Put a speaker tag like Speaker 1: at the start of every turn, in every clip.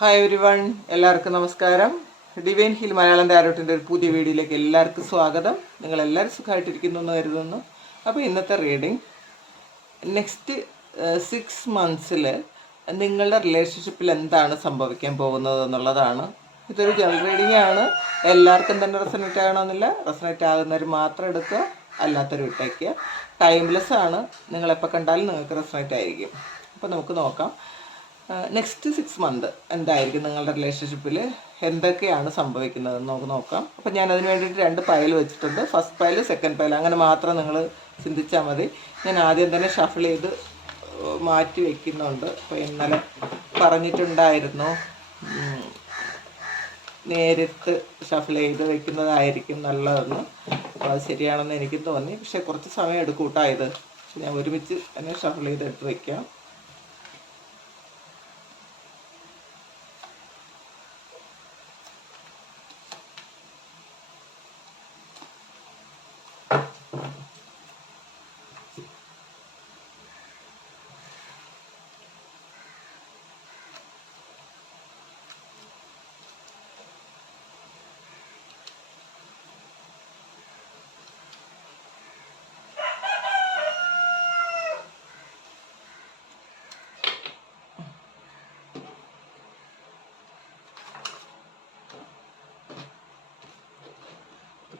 Speaker 1: Hi every one എല്ലാവർക്കും നമസ്കാരം. Divine hill Malayalam ഡയറക്റ്റിന്റെ ഒരു പുതിയ വീഡിയോയിലേക്ക് എല്ലാവർക്കും സ്വാഗതം. നിങ്ങൾ എല്ലാവരും സുഖമായിട്ടിരിക്കുന്നു എന്ന് കരുതുന്നു. അപ്പോൾ ഇന്നത്തെ റീഡിങ് നെക്സ്റ്റ് സിക്സ് മന്ത്സിൽ നിങ്ങളുടെ റിലേഷൻഷിപ്പിൽ എന്താണ് സംഭവിക്കാൻ പോകുന്നത് എന്നുള്ളതാണ്. ഇതൊരു ജനറൽ റീഡിംഗ് ആണ്. എല്ലാവർക്കും തന്നെ റെസനേറ്റ് ആകണമെന്നില്ല. റെസനേറ്റ് ആകുന്നവർ മാത്രം എടുക്കുക അല്ലാത്തവർ വിട്ടേക്കുക. ടൈംലെസ് ആണ്. നിങ്ങളെപ്പോൾ കണ്ടാലും നിങ്ങൾക്ക് റെസനേറ്റ് ആയിരിക്കും. അപ്പോൾ നമുക്ക് നോക്കാം. നെക്സ്റ്റ് സിക്സ് മന്ത് എന്തായിരിക്കും നിങ്ങളുടെ റിലേഷൻഷിപ്പിൽ എന്തൊക്കെയാണ് സംഭവിക്കുന്നതെന്ന് നമുക്ക് നോക്കാം. അപ്പം ഞാൻ അതിന് വേണ്ടിയിട്ട് രണ്ട് പയൽ വെച്ചിട്ടുണ്ട്. ഫസ്റ്റ് പയൽ സെക്കൻഡ് പയൽ അങ്ങനെ മാത്രം നിങ്ങൾ ചിന്തിച്ചാൽ മതി. ഞാൻ ആദ്യം തന്നെ ഷഫിൾ ചെയ്ത് മാറ്റി വയ്ക്കുന്നുണ്ട് അപ്പോൾ ഇന്നലെ പറഞ്ഞിട്ടുണ്ടായിരുന്നു നേരിട്ട് ഷഫിൾ ചെയ്ത് വെക്കുന്നതായിരിക്കും നല്ലതെന്ന്. അപ്പോൾ അത് ശരിയാണെന്ന് എനിക്ക് തോന്നി. പക്ഷേ കുറച്ച് സമയം എടുക്കൂട്ടായത് ഞാൻ ഒരുമിച്ച് തന്നെ ഷഫിൾ ചെയ്ത് എടുത്ത് വയ്ക്കാം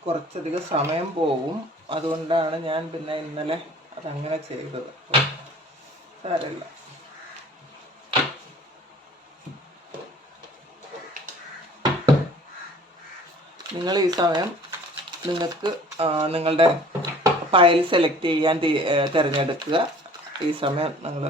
Speaker 1: കുറച്ചധികം സമയം പോകും അതുകൊണ്ടാണ് ഞാൻ പിന്നെ ഇന്നലെ അതങ്ങനെ ചെയ്തത്. സാരമില്ല നിങ്ങൾ ഈ സമയം നിങ്ങൾക്ക് നിങ്ങളുടെ ഫയൽ സെലക്ട് ചെയ്യാൻ തിരഞ്ഞെടുക്കുക. ഈ സമയം നിങ്ങൾ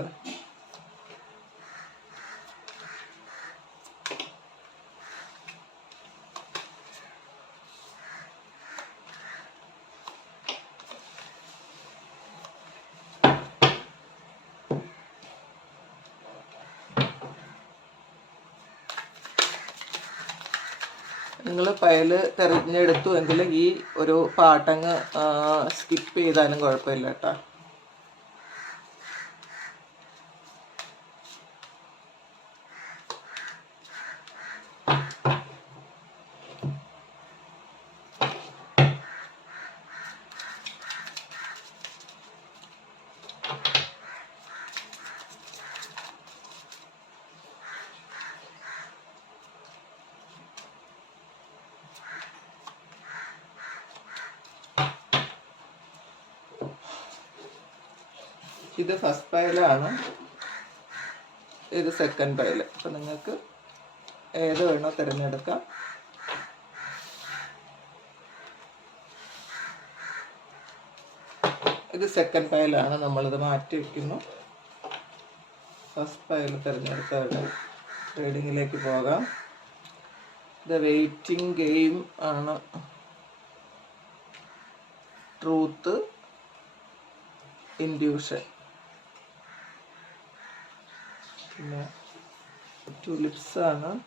Speaker 1: നിങ്ങൾ ഫയൽ തിരഞ്ഞെടുത്തു എങ്കിൽ ഈ ഒരു പാട്ടങ്ങ് സ്കിപ്പ് ചെയ്താലും കുഴപ്പമില്ല കേട്ടോ. ഇത് ഫസ്റ്റ് പയലാണ് ഇത് സെക്കൻഡ് പയൽ അപ്പം നിങ്ങൾക്ക് ഏത് വേണോ തിരഞ്ഞെടുക്കാം. ഇത് സെക്കൻഡ് പയലാണ് നമ്മളിത് മാറ്റി വയ്ക്കുന്നു ഫസ്റ്റ് പയൽ തിരഞ്ഞെടുത്തവരുടെ റീഡിങ്ങിലേക്ക് പോകാം. ഇത് വെയിറ്റിംഗ് ഗെയിം ആണ്. ട്രൂത്ത് ഇൻഡ്യൂഷൻ പിന്നെ ടുലിപ്സ് ആണ്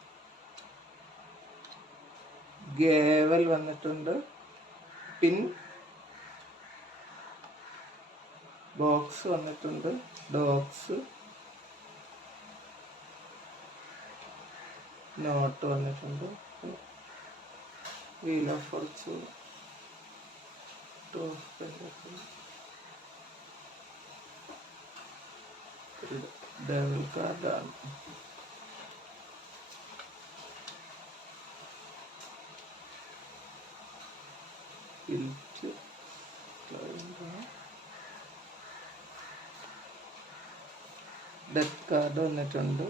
Speaker 1: ഗേവൽ വന്നിട്ടുണ്ട്. പിൻ ബോക്സ് വന്നിട്ടുണ്ട്. ഡോക്സ് നോട്ട് വന്നിട്ടുണ്ട്. Wheel of fortune. Two pentacles devil കാർഡാണ് ഡെത്ത് കാർഡ് വന്നിട്ടുണ്ട്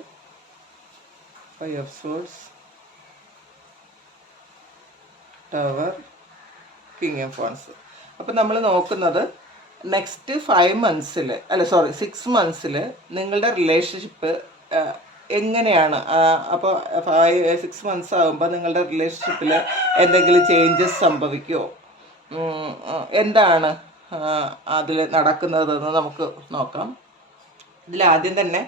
Speaker 1: five of swords tower king of phones അപ്പം നമ്മൾ നോക്കുന്നത് നെക്സ്റ്റ് ഫൈവ് മന്ത്സിൽ അല്ല സോറി സിക്സ് മന്ത്സിൽ നിങ്ങളുടെ റിലേഷൻഷിപ്പ് എങ്ങനെയാണ്? അപ്പോൾ ഫൈവ് സിക്സ് മന്ത്സ് ആകുമ്പോൾ നിങ്ങളുടെ റിലേഷൻഷിപ്പിൽ എന്തെങ്കിലും ചേഞ്ചസ് സംഭവിക്കുമോ എന്താണ് അതിൽ നടക്കുന്നതെന്ന് നമുക്ക് നോക്കാം. ഇതിൽ ആദ്യം തന്നെ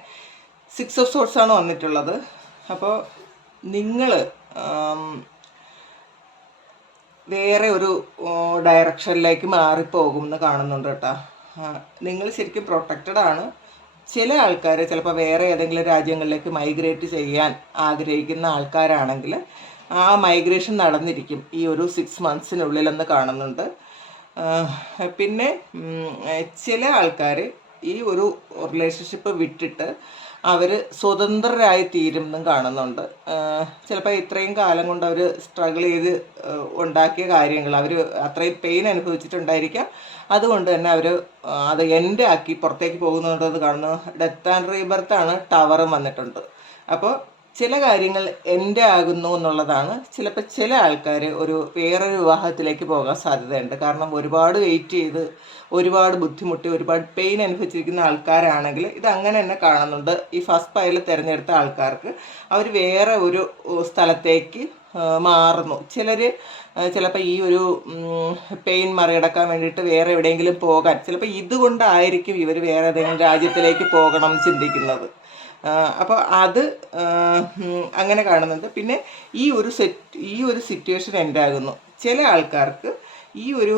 Speaker 1: സിക്സ് ഓഫ് സോർട്സ് ആണ് വന്നിട്ടുള്ളത്. അപ്പോൾ നിങ്ങൾ വേറെ ഒരു ഡയറക്ഷനിലേക്ക് മാറിപ്പോകും എന്ന് കാണുന്നുണ്ട് കേട്ടോ. നിങ്ങൾ ശരിക്കും പ്രൊട്ടക്റ്റഡ് ആണ്. ചില ആൾക്കാർ ചിലപ്പോൾ വേറെ ഏതെങ്കിലും രാജ്യങ്ങളിലേക്ക് മൈഗ്രേറ്റ് ചെയ്യാൻ ആഗ്രഹിക്കുന്ന ആൾക്കാരാണെങ്കിൽ ആ മൈഗ്രേഷൻ നടന്നിരിക്കും ഈ ഒരു സിക്സ് മന്ത്സിനുള്ളിലെന്ന് കാണുന്നുണ്ട്. പിന്നെ ചില ആൾക്കാർ ഈ ഒരു റിലേഷൻഷിപ്പ് വിട്ടിട്ട് അവർ സ്വതന്ത്രരായി തീരുമെന്നും കാണുന്നുണ്ട്. ചിലപ്പോൾ ഇത്രയും കാലം കൊണ്ട് അവർ സ്ട്രഗിൾ ചെയ്ത് ഉണ്ടാക്കിയ കാര്യങ്ങൾ അവർ അത്രയും പെയിൻ അനുഭവിച്ചിട്ടുണ്ടായിരിക്കാം. അതുകൊണ്ട് തന്നെ അവർ അത് എൻഡ് ആക്കി പുറത്തേക്ക് പോകുന്നുണ്ടെന്ന് കാണുന്നു. ഡെത്ത് ആൻഡ് റീബർത്താണ് ടവറും വന്നിട്ടുണ്ട്. അപ്പോൾ ചില കാര്യങ്ങൾ എന്റെ ആകുന്നു എന്നുള്ളതാണ്. ചിലപ്പോൾ ചില ആൾക്കാർ ഒരു വേറൊരു വിവാഹത്തിലേക്ക് പോകാൻ സാധ്യതയുണ്ട്. കാരണം ഒരുപാട് വെയിറ്റ് ചെയ്ത് ഒരുപാട് ബുദ്ധിമുട്ടി ഒരുപാട് പെയിൻ അനുഭവിച്ചിരിക്കുന്ന ആൾക്കാരാണെങ്കിൽ ഇത് അങ്ങനെ തന്നെ കാണുന്നുണ്ട്. ഈ ഫസ്റ്റ് പൈൽ തിരഞ്ഞെടുത്ത ആൾക്കാർക്ക് അവർ വേറെ ഒരു സ്ഥലത്തേക്ക് മാറുന്നു. ചിലർ ചിലപ്പോൾ ഈ ഒരു പെയിൻ മറികടക്കാൻ വേണ്ടിയിട്ട് വേറെ എവിടെയെങ്കിലും പോകാൻ ചിലപ്പോൾ ഇതുകൊണ്ടായിരിക്കും ഇവർ വേറെ ഏതെങ്കിലും രാജ്യത്തിലേക്ക് പോകണം ചിന്തിക്കുന്നത്. അപ്പോൾ അത് അങ്ങനെ കാണുന്നുണ്ട്. പിന്നെ ഈ ഒരു സെറ്റ് ഈ ഒരു സിറ്റുവേഷൻ ഉണ്ടാകുന്നു ചില ആൾക്കാർക്ക് ഈ ഒരു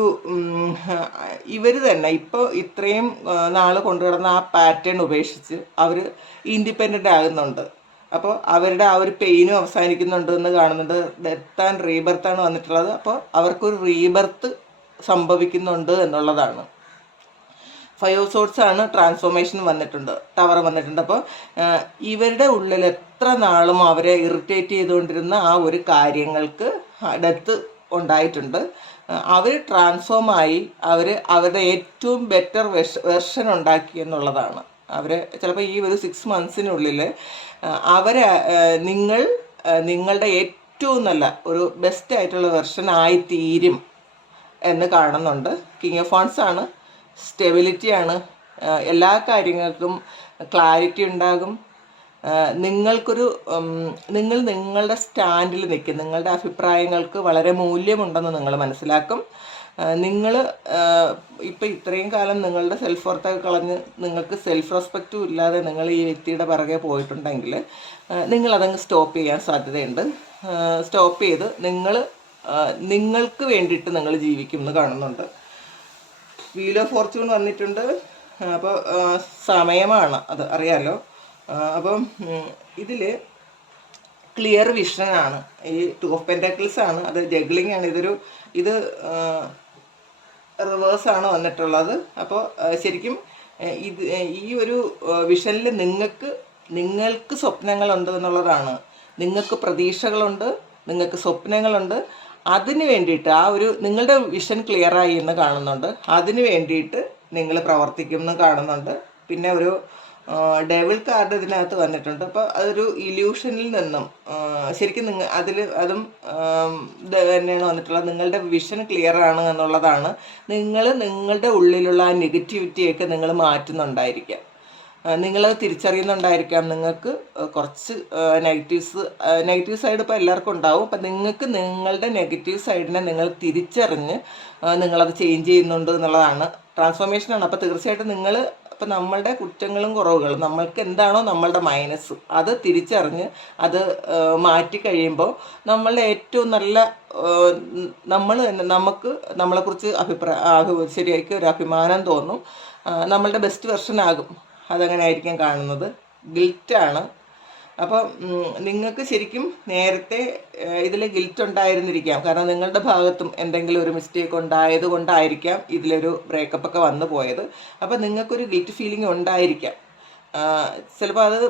Speaker 1: ഇവർ തന്നെ ഇപ്പോൾ ഇത്രയും നാൾ കൊണ്ടുവരുന്ന ആ പാറ്റേൺ ഉപേക്ഷിച്ച് അവർ ഇൻഡിപെൻഡന്റ് ആകുന്നുണ്ട്. അപ്പോൾ അവരുടെ ആ ഒരു പെയിനും അവസാനിക്കുന്നുണ്ട് എന്ന് കാണുന്നുണ്ട്. ഡെത്ത് ആൻഡ് റീബർത്താണ് വന്നിട്ടുള്ളത്. അപ്പോൾ അവർക്കൊരു റീബർത്ത് സംഭവിക്കുന്നുണ്ട് എന്നുള്ളതാണ്. ഫൈവ് സോർട്സ് ആണ് ട്രാൻസ്ഫോർമേഷൻ വന്നിട്ടുണ്ട് ടവർ വന്നിട്ടുണ്ട്. അപ്പോൾ ഇവരുടെ ഉള്ളിൽ എത്ര നാളും അവരെ ഇറിറ്റേറ്റ് ചെയ്തുകൊണ്ടിരുന്ന ആ ഒരു കാര്യങ്ങൾക്ക് ഡെത്ത് ഉണ്ടായിട്ടുണ്ട്. അവർ ട്രാൻസ്ഫോമായി അവർ അവരുടെ ഏറ്റവും ബെറ്റർ വെർഷൻ ഉണ്ടാക്കി എന്നുള്ളതാണ്. അവർ ചിലപ്പോൾ ഈ ഒരു സിക്സ് മന്ത്സിനുള്ളിൽ അവരെ നിങ്ങൾ നിങ്ങളുടെ ഏറ്റവും നല്ല ഒരു ബെസ്റ്റ് ആയിട്ടുള്ള വെർഷൻ ആയിത്തീരും തീരും എന്ന് കാണുന്നുണ്ട്. കിങ് ഓഫ് ഫോൺസ് ആണ്. സ്റ്റെബിലിറ്റി ആണ്. എല്ലാ കാര്യങ്ങൾക്കും ക്ലാരിറ്റി ഉണ്ടാകും. നിങ്ങൾക്കൊരു നിങ്ങൾ നിങ്ങളുടെ സ്റ്റാൻഡിൽ നിൽക്കും. നിങ്ങളുടെ അഭിപ്രായങ്ങൾക്ക് വളരെ മൂല്യമുണ്ടെന്ന് നിങ്ങൾ മനസ്സിലാക്കും. നിങ്ങൾ ഇപ്പം ഇത്രയും കാലം നിങ്ങളുടെ സെൽഫ് വർത്തൊക്കെ കളഞ്ഞ് നിങ്ങൾക്ക് സെൽഫ് റെസ്പെക്റ്റും ഇല്ലാതെ നിങ്ങൾ ഈ വ്യക്തിയുടെ പിറകെ പോയിട്ടുണ്ടെങ്കിൽ നിങ്ങളതങ്ങ് സ്റ്റോപ്പ് ചെയ്യാൻ സാധ്യതയുണ്ട്. സ്റ്റോപ്പ് ചെയ്ത് നിങ്ങൾ നിങ്ങൾക്ക് വേണ്ടിയിട്ട് നിങ്ങൾ ജീവിക്കും എന്ന് കാണുന്നുണ്ട്. വീൽ ഓഫ് ഫോർച്യൂൺ വന്നിട്ടുണ്ട്. അപ്പോൾ സമയമാണ് അത് അറിയാലോ. അപ്പം ഇതിൽ ക്ലിയർ വിഷനാണ് ഈ ടു ഓഫ് പെന്റാക്കിൾസ് ആണ്. അത് ജഗ്ലിംഗ് ആണ്. ഇതൊരു ഇത് റിവേഴ്സ് ആണ് വന്നിട്ടുള്ളത്. അപ്പോൾ ശരിക്കും ഇത് ഈ ഒരു വിഷനിൽ നിങ്ങൾക്ക് നിങ്ങൾക്ക് സ്വപ്നങ്ങളുണ്ട് എന്നുള്ളതാണ്. നിങ്ങൾക്ക് പ്രതീക്ഷകളുണ്ട്. നിങ്ങൾക്ക് സ്വപ്നങ്ങളുണ്ട്. അതിന് വേണ്ടിയിട്ട് ആ ഒരു നിങ്ങളുടെ വിഷൻ ക്ലിയർ ആയി എന്ന് കാണുന്നുണ്ട്. അതിന് വേണ്ടിയിട്ട് നിങ്ങൾ പ്രവർത്തിക്കും എന്ന് കാണുന്നുണ്ട്. പിന്നെ ഒരു ഡെവിൾ കാർഡ് ഇതിനകത്ത് വന്നിട്ടുണ്ട്. അപ്പോൾ അതൊരു ഇല്യൂഷനിൽ നിന്നും ശരിക്കും നിങ്ങൾ അതിൽ അതും തന്നെയാണ് വന്നിട്ടുള്ളത്. നിങ്ങളുടെ വിഷൻ ക്ലിയർ ആണ് എന്നുള്ളതാണ്. നിങ്ങൾ നിങ്ങളുടെ ഉള്ളിലുള്ള ആ നെഗറ്റിവിറ്റിയൊക്കെ നിങ്ങൾ മാറ്റുന്നുണ്ടായിരിക്കാം. നിങ്ങളത് തിരിച്ചറിയുന്നുണ്ടായിരിക്കാം. നിങ്ങൾക്ക് കുറച്ച് നെഗറ്റീവ്സ് നെഗറ്റീവ് സൈഡ് ഇപ്പോൾ എല്ലാവർക്കും ഉണ്ടാവും. അപ്പം നിങ്ങൾക്ക് നിങ്ങളുടെ നെഗറ്റീവ് സൈഡിനെ നിങ്ങൾ തിരിച്ചറിഞ്ഞ് നിങ്ങളത് ചേഞ്ച് ചെയ്യുന്നുണ്ട് എന്നുള്ളതാണ് ട്രാൻസ്ഫോർമേഷനാണ് അപ്പോൾ തീർച്ചയായിട്ടും നിങ്ങൾ ഇപ്പം നമ്മളുടെ കുറ്റങ്ങളും കുറവുകളും നമ്മൾക്ക് എന്താണോ നമ്മളുടെ മൈനസ് അത് തിരിച്ചറിഞ്ഞ് അത് മാറ്റി കഴിയുമ്പോൾ നമ്മളുടെ ഏറ്റവും നല്ല നമ്മൾ നമുക്ക് നമ്മളെക്കുറിച്ച് അഭിപ്രായ ശരിയാക്കി ഒരു അഭിമാനം തോന്നും. നമ്മളുടെ ബെസ്റ്റ് വെർഷൻ ആകും. അതങ്ങനെ ആയിരിക്കും കാണുന്നത് ഗിൽറ്റാണ് അപ്പം നിങ്ങൾക്ക് ശരിക്കും നേരത്തെ ഇതിൽ ഗിൽറ്റ് ഉണ്ടായിരുന്നിരിക്കാം. കാരണം നിങ്ങളുടെ ഭാഗത്തും എന്തെങ്കിലും ഒരു മിസ്റ്റേക്ക് ഉണ്ടായത് കൊണ്ടായിരിക്കാം ഇതിലൊരു ബ്രേക്കപ്പ് ഒക്കെ വന്നു പോയത്. അപ്പം നിങ്ങൾക്കൊരു ഗിൽറ്റ് ഫീലിംഗ് ഉണ്ടായിരിക്കാം. ചിലപ്പോൾ അത്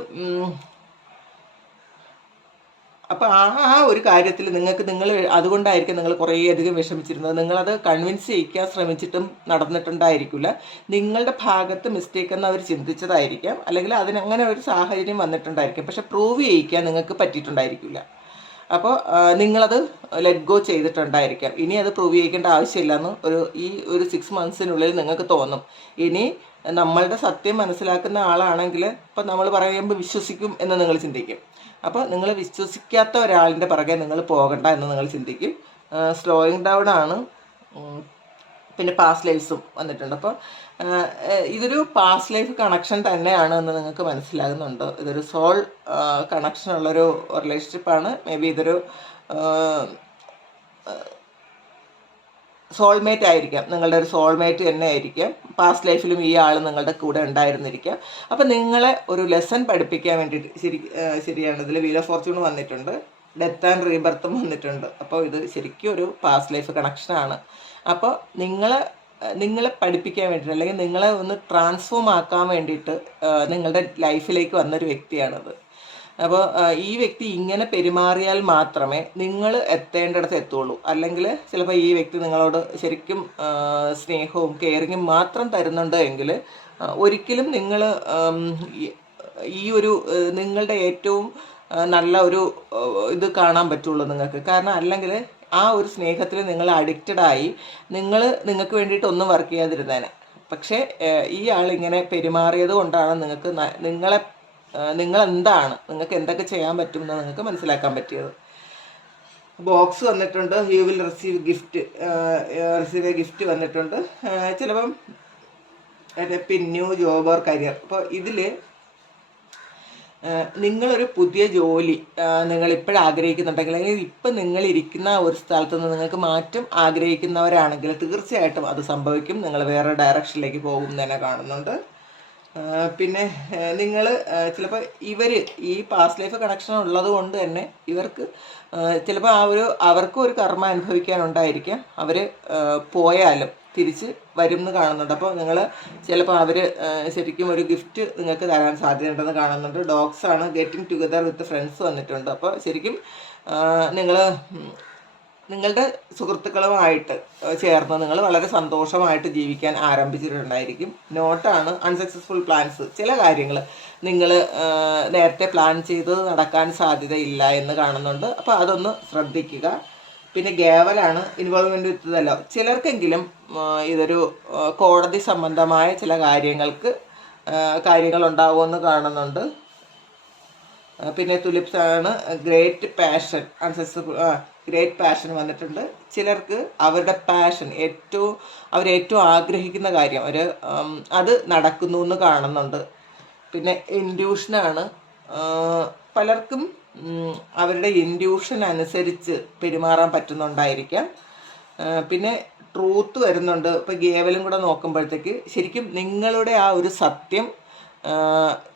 Speaker 1: അപ്പോൾ ആ ആ ഒരു കാര്യത്തിൽ നിങ്ങൾക്ക് നിങ്ങൾ അതുകൊണ്ടായിരിക്കും നിങ്ങൾ കുറേയധികം വിഷമിച്ചിരുന്നത്. നിങ്ങളത് കൺവിൻസ് ചെയ്യിക്കാൻ ശ്രമിച്ചിട്ടും നടന്നിട്ടുണ്ടായിരിക്കില്ല. നിങ്ങളുടെ ഭാഗത്ത് മിസ്റ്റേക്ക് എന്ന് അവർ ചിന്തിച്ചതായിരിക്കാം. അല്ലെങ്കിൽ അതിനങ്ങനെ ഒരു സാഹചര്യം വന്നിട്ടുണ്ടായിരിക്കാം. പക്ഷെ പ്രൂവ് ചെയ്യിക്കാൻ നിങ്ങൾക്ക് പറ്റിയിട്ടുണ്ടായിരിക്കില്ല. അപ്പോൾ നിങ്ങളത് ലെറ്റ് ഗോ ചെയ്തിട്ടുണ്ടായിരിക്കാം. ഇനി അത് പ്രൂവ് ചെയ്യിക്കേണ്ട ആവശ്യമില്ലെന്ന് ഒരു ഈ ഒരു സിക്സ് മന്ത്സിനുള്ളിൽ നിങ്ങൾക്ക് തോന്നും. ഇനി നമ്മളുടെ സത്യം മനസ്സിലാക്കുന്ന ആളാണെങ്കിൽ ഇപ്പം നമ്മൾ പറയുമ്പോൾ വിശ്വസിക്കും എന്ന് നിങ്ങൾ ചിന്തിക്കും. അപ്പോൾ നിങ്ങൾ വിശ്വസിക്കാത്ത ഒരാളിന്റെ പുറകെ നിങ്ങൾ പോകണ്ട എന്ന് നിങ്ങൾ ചിന്തിക്കും. സ്ലോയിങ് ഡൗൺ ആണ്. പിന്നെ പാസ്റ്റ് ലൈഫ്സും വന്നിട്ടുണ്ട്. അപ്പോൾ ഇതൊരു പാസ്റ്റ് ലൈഫ് കണക്ഷൻ തന്നെയാണ് എന്ന് നിങ്ങൾക്ക് മനസ്സിലാകുന്നുണ്ട്? ഇതൊരു സോൾ കണക്ഷൻ ഉള്ളൊരു റിലേഷൻഷിപ്പാണ് മേ ബി ഇതൊരു സോൾമേറ്റ് ആയിരിക്കാം. നിങ്ങളുടെ ഒരു സോൾമേറ്റ് തന്നെ ആയിരിക്കാം. പാസ്റ്റ് ലൈഫിലും ഈ ആൾ നിങ്ങളുടെ കൂടെ ഉണ്ടായിരുന്നിരിക്കാം. അപ്പം നിങ്ങളെ ഒരു ലെസൺ പഠിപ്പിക്കാൻ വേണ്ടിയിട്ട് ശരി ശരിയാണ്. ഇതിൽ വീൽ ഓഫ് ഫോർച്യൂൺ വന്നിട്ടുണ്ട്. ഡെത്ത് ആൻഡ് റീബർത്തും വന്നിട്ടുണ്ട്. അപ്പോൾ ഇത് ശരിക്കും ഒരു പാസ്റ്റ് ലൈഫ് കണക്ഷനാണ് അപ്പോൾ നിങ്ങളെ നിങ്ങളെ പഠിപ്പിക്കാൻ വേണ്ടിയിട്ട് അല്ലെങ്കിൽ നിങ്ങളെ ഒന്ന് ട്രാൻസ്ഫോം ആക്കാൻ വേണ്ടിയിട്ട് നിങ്ങളുടെ ലൈഫിലേക്ക് വന്നൊരു വ്യക്തിയാണത്. അപ്പോൾ ഈ വ്യക്തി ഇങ്ങനെ പെരുമാറിയാൽ മാത്രമേ നിങ്ങൾ എത്തേണ്ടിടത്ത് എത്തുള്ളൂ. അല്ലെങ്കിൽ ചിലപ്പോൾ ഈ വ്യക്തി നിങ്ങളോട് ശരിക്കും സ്നേഹവും കെയറിങ്ങും മാത്രം തരുന്നുണ്ട് എങ്കിൽ ഒരിക്കലും നിങ്ങൾ ഈ ഒരു നിങ്ങളുടെ ഏറ്റവും നല്ല ഒരു ഇത് കാണാൻ പറ്റുള്ളൂ നിങ്ങൾക്ക്. കാരണം അല്ലെങ്കിൽ ആ ഒരു സ്നേഹത്തിൽ നിങ്ങൾ അഡിക്റ്റഡായി നിങ്ങൾ നിങ്ങൾക്ക് വേണ്ടിയിട്ട് ഒന്നും വർക്ക് ചെയ്യാതിരുന്നേനെ. പക്ഷേ ഈ ആൾ ഇങ്ങനെ പെരുമാറിയത് കൊണ്ടാണ് നിങ്ങൾക്ക് നിങ്ങളെ നിങ്ങൾ എന്താണ് നിങ്ങൾക്ക് എന്തൊക്കെ ചെയ്യാൻ പറ്റും എന്ന് നിങ്ങൾക്ക് മനസ്സിലാക്കാൻ പറ്റിയത്. ബോക്സ് വന്നിട്ടുണ്ട്. You will receive gift receive a gift വന്നിട്ടുണ്ട്. ഏഹ്, pin new job or career. അപ്പോൾ ഇതിൽ നിങ്ങളൊരു പുതിയ ജോലി നിങ്ങൾ ഇപ്പോഴും ആഗ്രഹിക്കുന്നുണ്ടെങ്കിൽ അല്ലെങ്കിൽ ഇപ്പം നിങ്ങൾ ഇരിക്കുന്ന ഒരു സ്ഥലത്ത് നിന്ന് നിങ്ങൾക്ക് മാറ്റം ആഗ്രഹിക്കുന്നവരാണെങ്കിൽ തീർച്ചയായിട്ടും അത് സംഭവിക്കും. നിങ്ങൾ വേറെ ഡയറക്ഷനിലേക്ക് പോകും തന്നെ കാണുന്നുണ്ട്. പിന്നെ നിങ്ങൾ ചിലപ്പോൾ ഇവർ ഈ പാസ്റ്റ് ലൈഫ് കണക്ഷൻ ഉള്ളത് കൊണ്ട് തന്നെ ഇവർക്ക് ചിലപ്പോൾ ആ ഒരു അവർക്കും ഒരു കർമ്മ അനുഭവിക്കാനുണ്ടായിരിക്കാം. അവർ പോയാലും തിരിച്ച് വരും എന്ന് കാണുന്നുണ്ട് അപ്പോൾ നിങ്ങൾ ചിലപ്പോൾ അവർ ശരിക്കും ഒരു ഗിഫ്റ്റ് നിങ്ങൾക്ക് തരാൻ സാധ്യതയുണ്ടെന്ന് കാണുന്നുണ്ട്. ഡോഗ്സ് ആണ് ഗെറ്റിംഗ് ടുഗദർ വിത്ത് ഫ്രണ്ട്സ് വന്നിട്ടുണ്ട്. അപ്പോൾ ശരിക്കും നിങ്ങൾ നിങ്ങളുടെ സുഹൃത്തുക്കളുമായിട്ട് ചേർന്ന് നിങ്ങൾ വളരെ സന്തോഷമായിട്ട് ജീവിക്കാൻ ആരംഭിച്ചിട്ടുണ്ടായിരിക്കും. നോട്ടാണ് അൺസക്സസ്ഫുൾ പ്ലാൻസ്. ചില കാര്യങ്ങൾ നിങ്ങൾ നേരത്തെ പ്ലാൻ ചെയ്തത് നടക്കാൻ സാധ്യതയില്ല എന്ന് കാണുന്നുണ്ട്. അപ്പോൾ അതൊന്ന് ശ്രദ്ധിക്കുക. പിന്നെ ഗേവലാണ് ഇൻവോൾവ്മെന്റ് വിത്തതല്ലോ ചിലർക്കെങ്കിലും ഇതൊരു കോടതി സംബന്ധമായ ചില കാര്യങ്ങൾക്ക് കാര്യങ്ങൾ ഉണ്ടാവുമെന്ന് കാണുന്നുണ്ട്. പിന്നെ തുലിപ്സ് ആണ് great passion unsuccessful great passion വന്നിട്ടുണ്ട്. ചിലർക്ക് അവരുടെ പാഷൻ ഏറ്റവും അവർ ഏറ്റവും ആഗ്രഹിക്കുന്ന കാര്യം അവർ അത് നടക്കുന്നു എന്ന് കാണുന്നുണ്ട്. പിന്നെ ഇൻഡ്യൂഷനാണ് പലർക്കും അവരുടെ ഇൻഡ്യൂഷൻ അനുസരിച്ച് പെരുമാറാൻ പറ്റുന്നുണ്ടായിരിക്കാം. പിന്നെ ട്രൂത്ത് വരുന്നുണ്ട്. ഇപ്പോൾ ഗേവലും കൂടെ നോക്കുമ്പോഴത്തേക്ക് ശരിക്കും നിങ്ങളുടെ ആ ഒരു സത്യം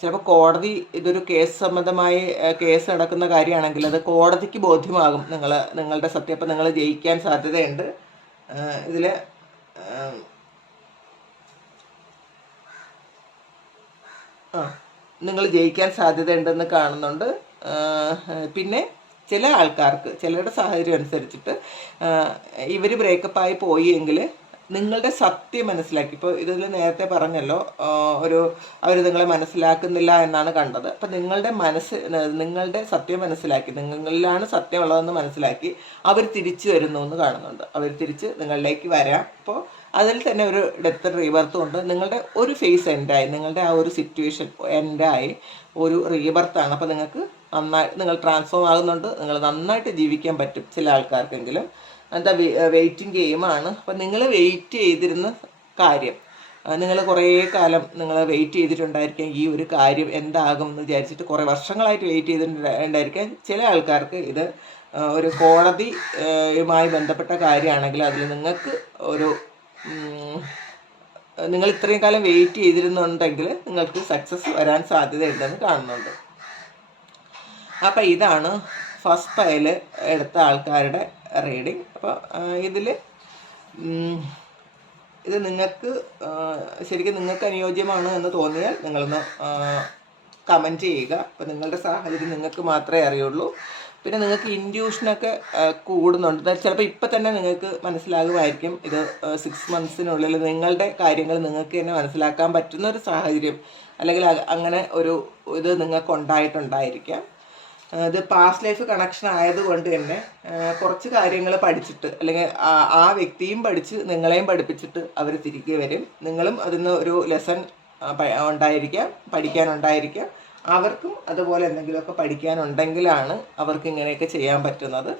Speaker 1: ചിലപ്പോൾ കോടതി ഇതൊരു കേസ് സംബന്ധമായി കേസ് നടക്കുന്ന കാര്യമാണെങ്കിൽ അത് കോടതിക്ക് ബോധ്യമാകും. നിങ്ങൾ നിങ്ങളുടെ സത്യം. അപ്പം നിങ്ങൾ ജയിക്കാൻ സാധ്യതയുണ്ട്. ഇതിൽ ആ നിങ്ങൾ ജയിക്കാൻ സാധ്യതയുണ്ടെന്ന് കാണുന്നുണ്ട്. പിന്നെ ചില ആൾക്കാർക്ക് ചിലരുടെ സാഹചര്യം അനുസരിച്ചിട്ട് ഇവർ ബ്രേക്കപ്പായി പോയി എങ്കിൽ നിങ്ങളുടെ സത്യം മനസ്സിലാക്കി. ഇപ്പോൾ ഇതിൽ നേരത്തെ പറഞ്ഞല്ലോ ഒരു അവർ നിങ്ങളെ മനസ്സിലാക്കുന്നില്ല എന്നാണ് കണ്ടത്. അപ്പം നിങ്ങളുടെ മനസ്സ് നിങ്ങളുടെ സത്യം മനസ്സിലാക്കി. നിങ്ങളിലാണ് സത്യമുള്ളതെന്ന് മനസ്സിലാക്കി അവർ തിരിച്ചു വരുന്നു എന്ന് കാണുന്നുണ്ട്. അവർ തിരിച്ച് നിങ്ങളിലേക്ക് വരാം. അപ്പോൾ അതിൽ തന്നെ ഒരു ഡെത്ത് റീബർത്തും ഉണ്ട്. നിങ്ങളുടെ ഒരു ഫേസ് എൻഡായി നിങ്ങളുടെ ആ ഒരു സിറ്റുവേഷൻ എൻഡായി ഒരു റീബർത്താണ്. അപ്പോൾ നിങ്ങൾക്ക് നന്നായി നിങ്ങൾ ട്രാൻസ്ഫോം ആകുന്നുണ്ട്. നിങ്ങൾ നന്നായിട്ട് ജീവിക്കാൻ പറ്റും ചില ആൾക്കാർക്കെങ്കിലും. എന്താ വെയിറ്റിംഗ് ഗെയിമാണ് അപ്പം നിങ്ങൾ വെയിറ്റ് ചെയ്തിരുന്ന കാര്യം. നിങ്ങൾ കുറേ കാലം നിങ്ങൾ വെയിറ്റ് ചെയ്തിട്ടുണ്ടായിരിക്കാം ഈ ഒരു കാര്യം എന്താകും എന്ന് വിചാരിച്ചിട്ട് കുറേ വർഷങ്ങളായിട്ട് വെയിറ്റ് ചെയ്തിട്ടുണ്ടായിരിക്കാം. ചില ആൾക്കാർക്ക് ഇത് ഒരു കോടതിയുമായി ബന്ധപ്പെട്ട കാര്യമാണെങ്കിൽ അതിൽ നിങ്ങൾക്ക് ഒരു നിങ്ങൾ ഇത്രയും കാലം വെയിറ്റ് ചെയ്തിരുന്നുണ്ടെങ്കിൽ നിങ്ങൾക്ക് സക്സസ് വരാൻ സാധ്യതയുണ്ടെന്ന് കാണുന്നുണ്ട്. അപ്പം ഇതാണ് ഫസ്റ്റ് പയൽ എടുത്ത ആൾക്കാരുടെ റീഡിങ് അപ്പോൾ ഇതിൽ ഇത് നിങ്ങൾക്ക് ശരിക്കും നിങ്ങൾക്ക് അനുയോജ്യമാണ് എന്ന് തോന്നിയാൽ നിങ്ങളൊന്ന് കമന്റ് ചെയ്യുക. അപ്പോൾ നിങ്ങളുടെ സാഹചര്യം നിങ്ങൾക്ക് മാത്രമേ അറിയുള്ളൂ. പിന്നെ നിങ്ങൾക്ക് ഇൻഡ്യൂഷനൊക്കെ കൂടുന്നുണ്ട്. ചിലപ്പോൾ ഇപ്പം തന്നെ നിങ്ങൾക്ക് മനസ്സിലാകുമായിരിക്കും. ഇത് സിക്സ് മന്ത്സിനുള്ളിൽ നിങ്ങളുടെ കാര്യങ്ങൾ നിങ്ങൾക്ക് തന്നെ മനസ്സിലാക്കാൻ പറ്റുന്ന ഒരു സാഹചര്യം. അല്ലെങ്കിൽ അങ്ങനെ ഒരു ഇത് നിങ്ങൾക്ക് ഉണ്ടായിട്ടുണ്ടായിരിക്കാം ഇത് പാസ്റ്റ് ലൈഫ് കണക്ഷൻ ആയതുകൊണ്ട് തന്നെ കുറച്ച് കാര്യങ്ങൾ പഠിച്ചിട്ട് അല്ലെങ്കിൽ ആ- വ്യക്തിയും പഠിച്ച് നിങ്ങളെയും പഠിപ്പിച്ചിട്ട് അവർ തിരികെ വരും. നിങ്ങളും അതിൽ നിന്ന് ഒരു ലെസൺ ഉണ്ടായിരിക്കാം പഠിക്കാനുണ്ടായിരിക്കാം. അവർക്കും അതുപോലെ എന്തെങ്കിലുമൊക്കെ പഠിക്കാനുണ്ടെങ്കിലാണ് അവർക്ക് ഇങ്ങനെയൊക്കെ ചെയ്യാൻ പറ്റുന്നത്.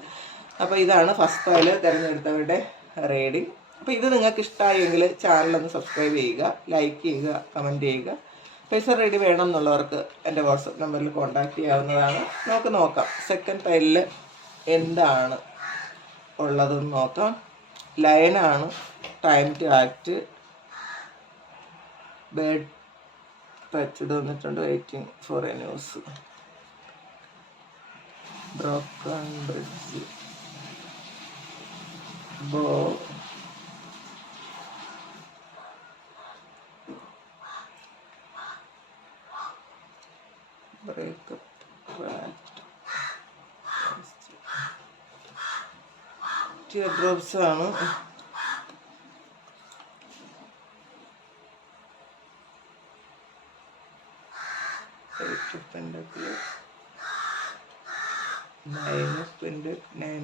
Speaker 1: അപ്പോൾ ഇതാണ് ഫസ്റ്റ് ഫയൽ തിരഞ്ഞെടുത്തവരുടെ റീഡിങ് അപ്പോൾ ഇത് നിങ്ങൾക്ക് ഇഷ്ടമായെങ്കിൽ ചാനലൊന്ന് സബ്സ്ക്രൈബ് ചെയ്യുക ലൈക്ക് ചെയ്യുക കമന്റ് ചെയ്യുക. പൈസ റെഡി വേണം എന്നുള്ളവർക്ക് എന്റെ വാട്സപ്പ് നമ്പറിൽ കോൺടാക്റ്റ് ചെയ്യാവുന്നതാണ്. നമുക്ക് നോക്കാം. സെക്കൻഡ് ഫയലിൽ എന്താണ് ഉള്ളതെന്ന് നോക്കാം. ലയനാണ് time to act bird touched വന്നിട്ടുണ്ട്. Waiting for a news broken bridge bow breakup tear drops ആണ് Eight of Pentacles. Nine of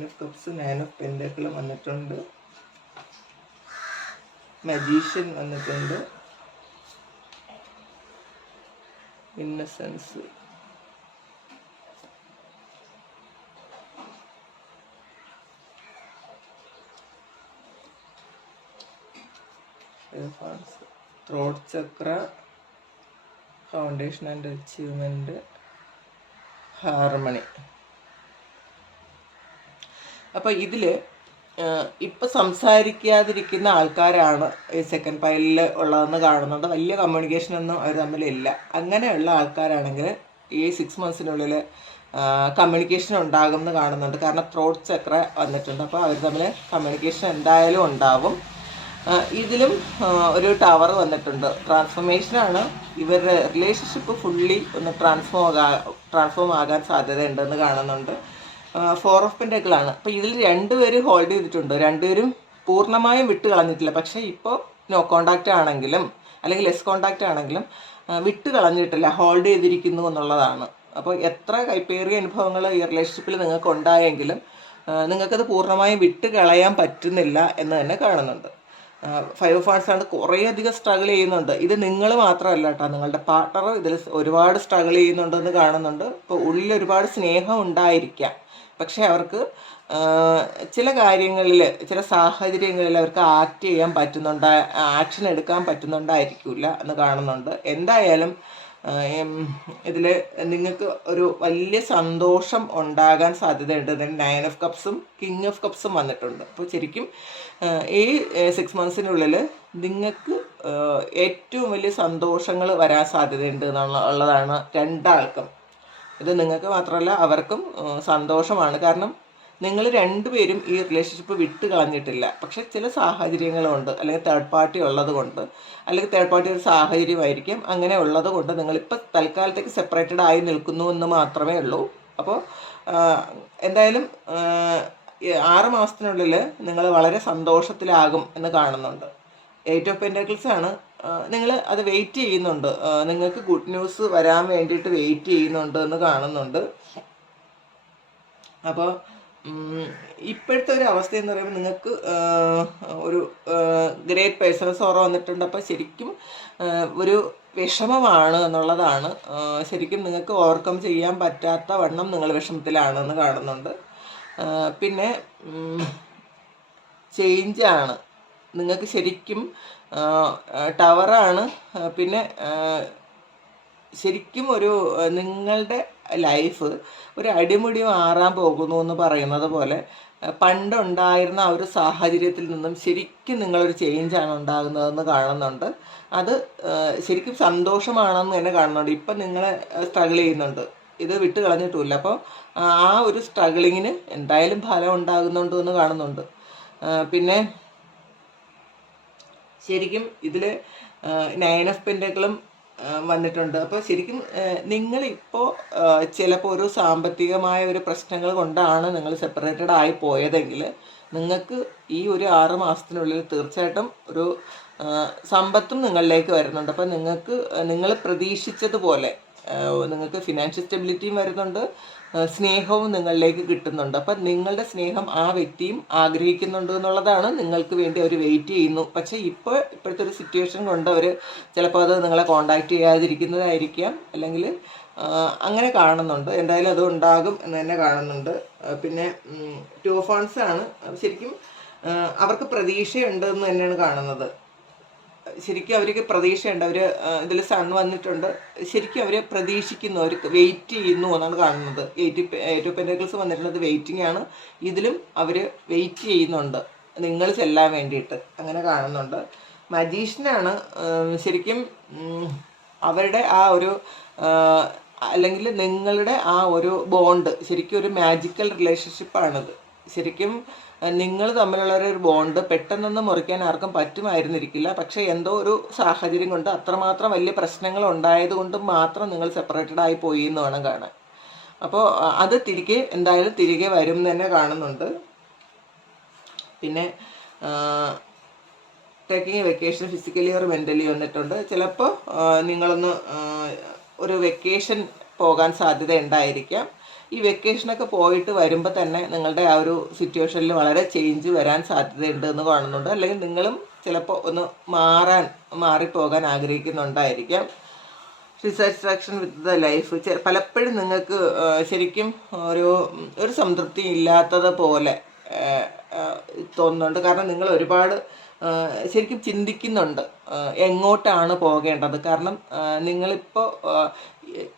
Speaker 1: of cups of വന്നിട്ടുണ്ട്. മജീഷ്യൻ വന്നിട്ടുണ്ട്. Innocence throat chakra foundation and achievement harmony അപ്പോൾ ഇതിൽ ഇപ്പം സംസാരിക്കാതിരിക്കുന്ന ആൾക്കാരാണ് ഈ second ഫയലിൽ ഉള്ളതെന്ന് കാണുന്നുണ്ട് വലിയ കമ്മ്യൂണിക്കേഷൻ ഒന്നും അവർ തമ്മിലില്ല. അങ്ങനെയുള്ള ആൾക്കാരാണെങ്കിൽ ഈ സിക്സ് മന്ത്സിനുള്ളിൽ കമ്മ്യൂണിക്കേഷൻ ഉണ്ടാകുമെന്ന് കാണുന്നുണ്ട്. കാരണം ത്രോട്ട് ചക്ര വന്നിട്ടുണ്ട്. അപ്പോൾ അവർ തമ്മിൽ കമ്മ്യൂണിക്കേഷൻ എന്തായാലും ഉണ്ടാവും. ഇതിലും ഒരു ടവർ വന്നിട്ടുണ്ട്. ട്രാൻസ്ഫോർമേഷനാണ് ഇവരുടെ റിലേഷൻഷിപ്പ് ഫുള്ളി ഒന്ന് ട്രാൻസ്ഫോം ആകാ ട്രാൻസ്ഫോം ആകാൻ സാധ്യതയുണ്ടെന്ന് കാണുന്നുണ്ട്. ഫോർ ഓഫ് പെൻഡക്കിളാണ് അപ്പോൾ ഇതിൽ രണ്ടുപേരും ഹോൾഡ് ചെയ്തിട്ടുണ്ട്. രണ്ടുപേരും പൂർണമായും വിട്ട് കളഞ്ഞിട്ടില്ല. പക്ഷേ ഇപ്പോൾ നോ കോണ്ടാക്റ്റ് ആണെങ്കിലും അല്ലെങ്കിൽ ലെസ് കോണ്ടാക്റ്റ് ആണെങ്കിലും വിട്ട് കളഞ്ഞിട്ടില്ല. ഹോൾഡ് ചെയ്തിരിക്കുന്നു എന്നുള്ളതാണ്. അപ്പോൾ എത്ര കൈപ്പേറിയ അനുഭവങ്ങൾ ഈ റിലേഷൻഷിപ്പിൽ നിങ്ങൾക്ക് ഉണ്ടായെങ്കിലും നിങ്ങൾക്കത് പൂർണമായും വിട്ട് കളയാൻ പറ്റുന്നില്ല എന്ന് തന്നെ കാണുന്നുണ്ട്. ഫൈവ് ഫാൻസ് ആണ് കുറേയധികം സ്ട്രഗിൾ ചെയ്യുന്നുണ്ട്. ഇത് നിങ്ങൾ മാത്രമല്ല കേട്ടോ നിങ്ങളുടെ പാർട്ണർ ഇതിൽ ഒരുപാട് സ്ട്രഗിൾ ചെയ്യുന്നുണ്ടെന്ന് കാണുന്നുണ്ട്. ഇപ്പോൾ ഉള്ളിൽ ഒരുപാട് സ്നേഹം ഉണ്ടായിരിക്കാം. പക്ഷേ അവർക്ക് ചില കാര്യങ്ങളിൽ ചില സാഹചര്യങ്ങളിൽ അവർക്ക് ആക്ട് ചെയ്യാൻ പറ്റുന്നുണ്ട് ആക്ഷൻ എടുക്കാൻ പറ്റുന്നുണ്ടായിരിക്കില്ല എന്ന് കാണുന്നുണ്ട്. എന്തായാലും ഇതിൽ നിങ്ങൾക്ക് ഒരു വലിയ സന്തോഷം ഉണ്ടാകാൻ സാധ്യതയുണ്ട്. നയൻ ഓഫ് കപ്സും കിങ് ഓഫ് കപ്സും വന്നിട്ടുണ്ട്. അപ്പോൾ ശരിക്കും ഈ സിക്സ് മന്ത്സിനുള്ളിൽ നിങ്ങൾക്ക് ഏറ്റവും വലിയ സന്തോഷങ്ങൾ വരാൻ സാധ്യതയുണ്ട് എന്നുള്ളതാണ് രണ്ടാൾക്കും. ഇത് നിങ്ങൾക്ക് മാത്രമല്ല അവർക്കും സന്തോഷമാണ്. കാരണം നിങ്ങൾ രണ്ടുപേരും ഈ റിലേഷൻഷിപ്പ് വിട്ട് കളഞ്ഞിട്ടില്ല. പക്ഷെ ചില സാഹചര്യങ്ങളുണ്ട്. അല്ലെങ്കിൽ തേർഡ് പാർട്ടി ഉള്ളത് കൊണ്ട്. അല്ലെങ്കിൽ തേർഡ് പാർട്ടി ഒരു സാഹചര്യമായിരിക്കും. അങ്ങനെ ഉള്ളത് കൊണ്ട് നിങ്ങളിപ്പോൾ തൽക്കാലത്തേക്ക് സെപ്പറേറ്റഡ് ആയി നിൽക്കുന്നു എന്ന് മാത്രമേ ഉള്ളൂ. അപ്പോൾ എന്തായാലും ആറ് മാസത്തിനുള്ളിൽ നിങ്ങൾ വളരെ സന്തോഷത്തിലാകും എന്ന് കാണുന്നുണ്ട്. എയ്റ്റ് ഓഫ് പെന്റക്കിൾസ് ആണ്. നിങ്ങൾ അത് വെയിറ്റ് ചെയ്യുന്നുണ്ട്. നിങ്ങൾക്ക് ഗുഡ് ന്യൂസ് വരാൻ വേണ്ടിയിട്ട് വെയിറ്റ് ചെയ്യുന്നുണ്ട് എന്ന് കാണുന്നുണ്ട്. അപ്പോൾ ഇപ്പോഴത്തെ ഒരു അവസ്ഥ എന്ന് പറയുമ്പോൾ നിങ്ങൾക്ക് ഒരു ഗ്രേറ്റ് പേഴ്സണൽ സോറോ വന്നിട്ടുണ്ട്. അപ്പോൾ ശരിക്കും ഒരു വിഷമമാണ് എന്നുള്ളതാണ്. ശരിക്കും നിങ്ങൾക്ക് ഓവർകം ചെയ്യാൻ പറ്റാത്ത വണ്ണം നിങ്ങൾ വിഷമത്തിലാണെന്ന് കാണുന്നുണ്ട്. പിന്നെ ചേഞ്ചാണ് നിങ്ങൾക്ക് ശരിക്കും ടവറാണ് പിന്നെ ശരിക്കും ഒരു നിങ്ങളുടെ ലൈഫ് ഒരു അടിമുടി മാറാൻ പോകുന്നു എന്ന് പറയുന്നത് പോലെ പണ്ടുണ്ടായിരുന്ന ആ ഒരു സാഹചര്യത്തിൽ നിന്നും ശരിക്കും നിങ്ങളൊരു ചേഞ്ചാണ് ഉണ്ടാകുന്നതെന്ന് കാണുന്നുണ്ട്. അത് ശരിക്കും സന്തോഷമാണെന്ന് തന്നെ കാണുന്നുണ്ട്. ഇപ്പം നിങ്ങൾ സ്ട്രഗിൾ ചെയ്യുന്നുണ്ട്. ഇത് വിട്ട് കളഞ്ഞിട്ടില്ല അപ്പോൾ ആ ഒരു സ്ട്രഗിളിങ്ങിന് എന്തായാലും ഫലം ഉണ്ടാകുന്നുണ്ട് എന്ന് കാണുന്നുണ്ട്. പിന്നെ ശരിക്കും ഇതിൽ നയൻ ഓഫ് പെന്റക്കളും വന്നിട്ടുണ്ട്. അപ്പോൾ ശരിക്കും നിങ്ങളിപ്പോൾ ചിലപ്പോൾ ഒരു സാമ്പത്തികമായ ഒരു പ്രശ്നങ്ങൾ കൊണ്ടാണ് നിങ്ങൾ സെപ്പറേറ്റഡ് ആയി പോയതെങ്കിൽ നിങ്ങൾക്ക് ഈ ഒരു ആറ് മാസത്തിനുള്ളിൽ തീർച്ചയായിട്ടും ഒരു സമ്പത്തും നിങ്ങളിലേക്ക് വരുന്നുണ്ട്. അപ്പോൾ നിങ്ങൾക്ക് നിങ്ങൾ പ്രതീക്ഷിച്ചതുപോലെ നിങ്ങൾക്ക് ഫിനാൻഷ്യൽ സ്റ്റെബിലിറ്റിയും വരുന്നുണ്ട്. സ്നേഹവും നിങ്ങളിലേക്ക് കിട്ടുന്നുണ്ട്. അപ്പം നിങ്ങളുടെ സ്നേഹം ആ വ്യക്തിയും ആഗ്രഹിക്കുന്നുണ്ട് എന്നുള്ളതാണ് നിങ്ങൾക്ക് വേണ്ടി അവർ വെയിറ്റ് ചെയ്യുന്നു. പക്ഷേ ഇപ്പോൾ ഇപ്പോഴത്തെ ഒരു സിറ്റുവേഷൻ കൊണ്ട് അവർ ചിലപ്പോൾ അത് നിങ്ങളെ കോണ്ടാക്ട് ചെയ്യാതിരിക്കുന്നതായിരിക്കാം. അല്ലെങ്കിൽ അങ്ങനെ കാണുന്നുണ്ട്. എന്തായാലും അത് ഉണ്ടാകും എന്ന് തന്നെ കാണുന്നുണ്ട്. പിന്നെ ടു ഫോൺസ് ആണ്. ശരിക്കും അവർക്ക് പ്രതീക്ഷയുണ്ട് എന്ന് തന്നെയാണ് കാണുന്നത്. ശരിക്കും അവർക്ക് പ്രതീക്ഷയുണ്ട്. അവർ ഇതിൽ സൺ വന്നിട്ടുണ്ട്. ശരിക്കും അവർ പ്രതീക്ഷിക്കുന്നു. അവർ വെയിറ്റ് ചെയ്യുന്നു എന്നാണ് കാണുന്നത്. എയ്റ്റി എയ്റ്റ് പെന്റക്കിൾസ് വന്നിട്ടുള്ളത് വെയിറ്റിംഗ് ആണ്. ഇതിലും അവർ വെയിറ്റ് ചെയ്യുന്നുണ്ട്. നിങ്ങൾ ചെല്ലാൻ വേണ്ടിയിട്ട് അങ്ങനെ കാണുന്നുണ്ട്. മജീഷ്യനാണ് ശരിക്കും അവരുടെ ആ ഒരു അല്ലെങ്കിൽ നിങ്ങളുടെ ആ ഒരു ബോണ്ട് ശരിക്കും ഒരു മാജിക്കൽ റിലേഷൻഷിപ്പാണിത് ശരിക്കും നിങ്ങൾ തമ്മിലുള്ള ഒരു ബോണ്ട് പെട്ടെന്നൊന്നും മുറിക്കാൻ ആർക്കും പറ്റുമായിരുന്നിരിക്കില്ല. പക്ഷേ എന്തോ ഒരു സാഹചര്യം കൊണ്ട് അത്രമാത്രം വലിയ പ്രശ്നങ്ങൾ ഉണ്ടായത് കൊണ്ട് മാത്രം നിങ്ങൾ സെപ്പറേറ്റഡ് ആയി പോയി എന്ന് വേണം കാണാൻ. അപ്പോൾ അത് തിരികെ എന്തായാലും തിരികെ വരും എന്ന് തന്നെ കാണുന്നുണ്ട്. പിന്നെ taking vacation physically or mentally വന്നിട്ടുണ്ട്. ചിലപ്പോൾ നിങ്ങളൊന്ന് ഒരു വെക്കേഷൻ പോകാൻ സാധ്യത ഉണ്ടായിരിക്കാം. ഈ വെക്കേഷനൊക്കെ പോയിട്ട് വരുമ്പോൾ തന്നെ നിങ്ങളുടെ ആ ഒരു സിറ്റുവേഷനിൽ വളരെ ചേഞ്ച് വരാൻ സാധ്യതയുണ്ട് എന്ന് കാണുന്നുണ്ട്. അല്ലെങ്കിൽ നിങ്ങളും ചിലപ്പോൾ ഒന്ന് മാറാൻ മാറിപ്പോകാൻ ആഗ്രഹിക്കുന്നുണ്ടായിരിക്കാം. ഡിസാറ്റിസ്ഫാക്ഷൻ വിത്ത് ദ ലൈഫ് പലപ്പോഴും നിങ്ങൾക്ക് ശരിക്കും ഒരു ഒരു സംതൃപ്തി ഇല്ലാത്തത് പോലെ തോന്നുന്നുണ്ട്. കാരണം നിങ്ങൾ ഒരുപാട് ശരിക്കും ചിന്തിക്കുന്നുണ്ട്. എങ്ങോട്ടാണ് പോകേണ്ടത്? കാരണം നിങ്ങളിപ്പോൾ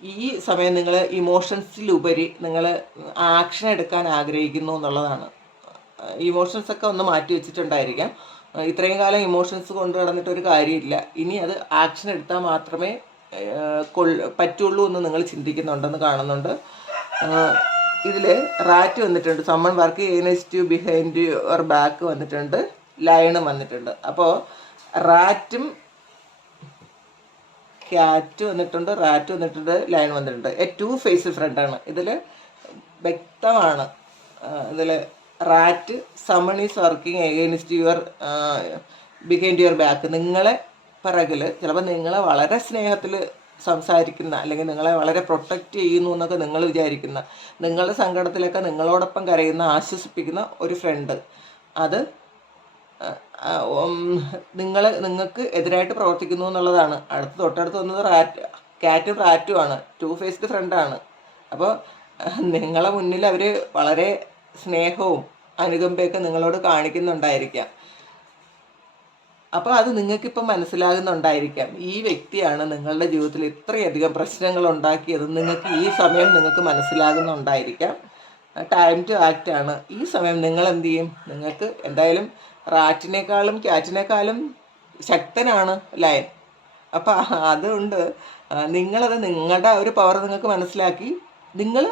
Speaker 1: ഈ സമയം നിങ്ങൾ ഇമോഷൻസിലുപരി നിങ്ങൾ ആക്ഷൻ എടുക്കാൻ ആഗ്രഹിക്കുന്നു എന്നുള്ളതാണ്. ഇമോഷൻസ് ഒക്കെ ഒന്ന് മാറ്റി വെച്ചിട്ടുണ്ടായിരിക്കാം. ഇത്രയും കാലം ഇമോഷൻസ് കൊണ്ട് നടന്നിട്ട് ഒരു കാര്യമില്ല. ഇനി അത് ആക്ഷൻ എടുത്താൽ മാത്രമേ പറ്റുള്ളൂ എന്ന് നിങ്ങൾ ചിന്തിക്കുന്നുണ്ടെന്ന് കാണുന്നുണ്ട്. ഇതിൽ റാറ്റ് വന്നിട്ടുണ്ട്. Someone work to behind your back വന്നിട്ടുണ്ട്. ലയണും വന്നിട്ടുണ്ട്. അപ്പോൾ റാറ്റും ക്യാറ്റ് വന്നിട്ടുണ്ട് റാറ്റ് വന്നിട്ടുണ്ട് ലയൺ വന്നിട്ടുണ്ട്. എ ടു ഫേസ് ഫ്രണ്ടാണ് ഇതിൽ വ്യക്തമാണ്. ഇതിൽ rat someone is working against your behind your back നിങ്ങളെ പിറകിൽ ചിലപ്പോൾ നിങ്ങളെ വളരെ സ്നേഹത്തിൽ സംസാരിക്കുന്ന അല്ലെങ്കിൽ നിങ്ങളെ വളരെ പ്രൊട്ടക്റ്റ് ചെയ്യുന്നു എന്നൊക്കെ നിങ്ങൾ വിചാരിക്കുന്ന നിങ്ങളുടെ സങ്കടത്തിലൊക്കെ നിങ്ങളോടൊപ്പം കരയുന്ന ആശ്വസിപ്പിക്കുന്ന ഒരു ഫ്രണ്ട് അത് നിങ്ങൾ നിങ്ങൾക്ക് എതിരായിട്ട് പ്രവർത്തിക്കുന്നു എന്നുള്ളതാണ്. അടുത്ത് തൊട്ടടുത്ത് വന്നത് റാറ്റ് കാറ്റും റാറ്റുമാണ് ടു ഫേസ്ഡ് ഫ്രണ്ടാണ് അപ്പോൾ നിങ്ങളെ മുന്നിൽ അവർ വളരെ സ്നേഹവും അനുകമ്പയൊക്കെ നിങ്ങളോട് കാണിക്കുന്നുണ്ടായിരിക്കാം. അപ്പോൾ അത് നിങ്ങൾക്കിപ്പം മനസ്സിലാകുന്നുണ്ടായിരിക്കാം. ഈ വ്യക്തിയാണ് നിങ്ങളുടെ ജീവിതത്തിൽ ഇത്രയധികം പ്രശ്നങ്ങൾ ഉണ്ടാക്കിയത്. നിങ്ങൾക്ക് ഈ സമയം നിങ്ങൾക്ക് മനസ്സിലാകുന്നുണ്ടായിരിക്കാം. ടൈം ടു ആക്റ്റ് ആണ്. ഈ സമയം നിങ്ങൾ എന്ത് ചെയ്യും? നിങ്ങൾക്ക് എന്തായാലും റാറ്റിനേക്കാളും ക്യാറ്റിനേക്കാളും ശക്തനാണ് ലയൻ. അപ്പം അതുകൊണ്ട് നിങ്ങളത് നിങ്ങളുടെ ഒരു പവർ നിങ്ങൾക്ക് മനസ്സിലാക്കി നിങ്ങൾ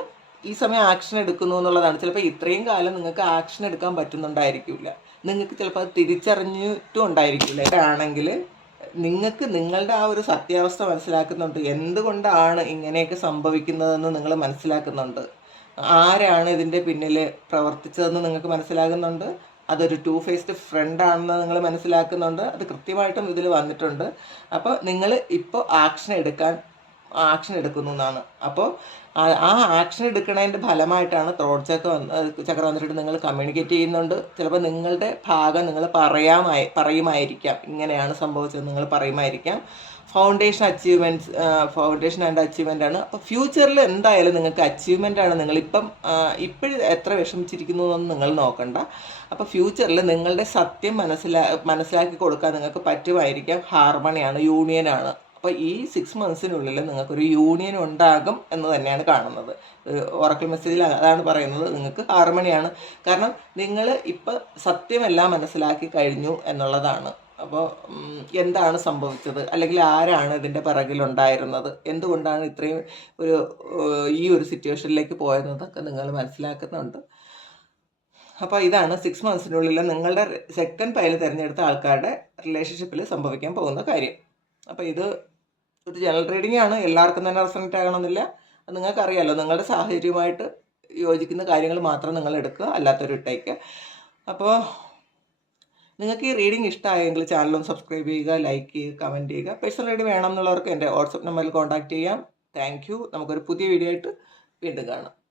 Speaker 1: ഈ സമയം ആക്ഷൻ എടുക്കുന്നു എന്നുള്ളതാണ്. ചിലപ്പോൾ ഇത്രയും കാലം നിങ്ങൾക്ക് ആക്ഷൻ എടുക്കാൻ പറ്റുന്നുണ്ടായിരിക്കില്ല. നിങ്ങൾക്ക് ചിലപ്പോൾ അത് തിരിച്ചറിഞ്ഞിട്ടും ഉണ്ടായിരിക്കില്ല. ആണെങ്കിൽ നിങ്ങൾക്ക് നിങ്ങളുടെ ആ ഒരു സത്യാവസ്ഥ മനസ്സിലാക്കുന്നുണ്ട്. എന്തുകൊണ്ടാണ് ഇങ്ങനെയൊക്കെ സംഭവിക്കുന്നതെന്ന് നിങ്ങൾ മനസ്സിലാക്കുന്നുണ്ട്. ആരാണ് ഇതിന്റെ പിന്നിൽ പ്രവർത്തിച്ചതെന്ന് നിങ്ങൾക്ക് മനസ്സിലാകുന്നുണ്ട്. അതൊരു ടു ഫേസ്ഡ് ഫ്രണ്ട് ആണെന്ന് നിങ്ങൾ മനസ്സിലാക്കുന്നുണ്ട്. അത് കൃത്യമായിട്ടും ഇതിൽ വന്നിട്ടുണ്ട്. അപ്പോൾ നിങ്ങൾ ഇപ്പോൾ ആക്ഷൻ എടുക്കാൻ ആക്ഷൻ എടുക്കുന്നു എന്നാണ്. അപ്പോൾ ആ- ആക്ഷൻ എടുക്കുന്നതിന്റെ ഫലമായിട്ടാണ് ത്രോട്ട് വന്ന് ചക്ര വന്നിട്ട് നിങ്ങൾ കമ്മ്യൂണിക്കേറ്റ് ചെയ്യുന്നുണ്ട്. ചിലപ്പോൾ നിങ്ങളുടെ ഭാഗം നിങ്ങൾ പറയാമായി പറയുമായിരിക്കാം. ഇങ്ങനെയാണ് സംഭവിച്ചത് നിങ്ങൾ പറയുമായിരിക്കാം. Foundation achievements foundation and achievement ആണ്. അപ്പോൾ ഫ്യൂച്ചറിൽ എന്തായാലും നിങ്ങൾക്ക് അച്ചീവ്മെന്റ് ആണ് നിങ്ങളിപ്പം ഇപ്പോഴും എത്ര വിഷമിച്ചിരിക്കുന്നു എന്നൊന്നും നിങ്ങൾ നോക്കണ്ട. അപ്പോൾ ഫ്യൂച്ചറിൽ നിങ്ങളുടെ സത്യം മനസ്സിലാ മനസ്സിലാക്കി കൊടുക്കാൻ നിങ്ങൾക്ക് പറ്റുമായിരിക്കാം. ഹാർമണിയാണ് യൂണിയനാണ് അപ്പോൾ ഈ സിക്സ് മന്ത്സിനുള്ളിൽ നിങ്ങൾക്കൊരു യൂണിയൻ ഉണ്ടാകും എന്ന് തന്നെയാണ് കാണുന്നത്. ഉറക്കൽ മെസ്സേജിൽ അതാണ് പറയുന്നത്. നിങ്ങൾക്ക് ഹാർമണിയാണ് കാരണം നിങ്ങൾ ഇപ്പോൾ സത്യമെല്ലാം മനസ്സിലാക്കി കഴിഞ്ഞു എന്നുള്ളതാണ്. അപ്പോൾ എന്താണ് സംഭവിച്ചത്? അല്ലെങ്കിൽ ആരാണ് ഇതിന്റെ പിറകിലുണ്ടായിരുന്നത്? എന്തുകൊണ്ടാണ് ഇത്രയും ഒരു ഈ ഒരു സിറ്റുവേഷനിലേക്ക് പോയതെന്നൊക്കെ നിങ്ങൾ മനസ്സിലാക്കുന്നുണ്ട്. അപ്പോൾ ഇതാണ് സിക്സ് മന്ത്സിനുള്ളിൽ നിങ്ങളുടെ സെക്കൻഡ് പൈൽ തിരഞ്ഞെടുത്ത ആൾക്കാരുടെ റിലേഷൻഷിപ്പിൽ സംഭവിക്കാൻ പോകുന്ന കാര്യം. അപ്പോൾ ഇത് ഒരു ജനറൽ റീഡിംഗ് ആണ്. എല്ലാവർക്കും തന്നെ റെസണറ്റ് ആകണമെന്നില്ല. നിങ്ങൾക്കറിയാമല്ലോ നിങ്ങളുടെ സാഹചര്യമായിട്ട് യോജിക്കുന്ന കാര്യങ്ങൾ മാത്രം നിങ്ങൾ എടുക്കുക അല്ലാത്തൊരു ഇട്ടേക്ക് അപ്പോൾ നിങ്ങൾക്ക് ഈ റീഡിംഗ് ഇഷ്ടമായെങ്കിൽ ചാനലും സബ്സ്ക്രൈബ് ചെയ്യുക ലൈക്ക് ചെയ്യുക കമന്റ് ചെയ്യുക. പേഴ്സണൽ റീഡ് വേണം എന്നുള്ളവർക്ക് എന്റെ വാട്സപ്പ് നമ്പറിൽ കോൺടാക്റ്റ് ചെയ്യാം. താങ്ക് യു നമുക്കൊരു പുതിയ വീഡിയോ ആയിട്ട് വീണ്ടും കാണാം.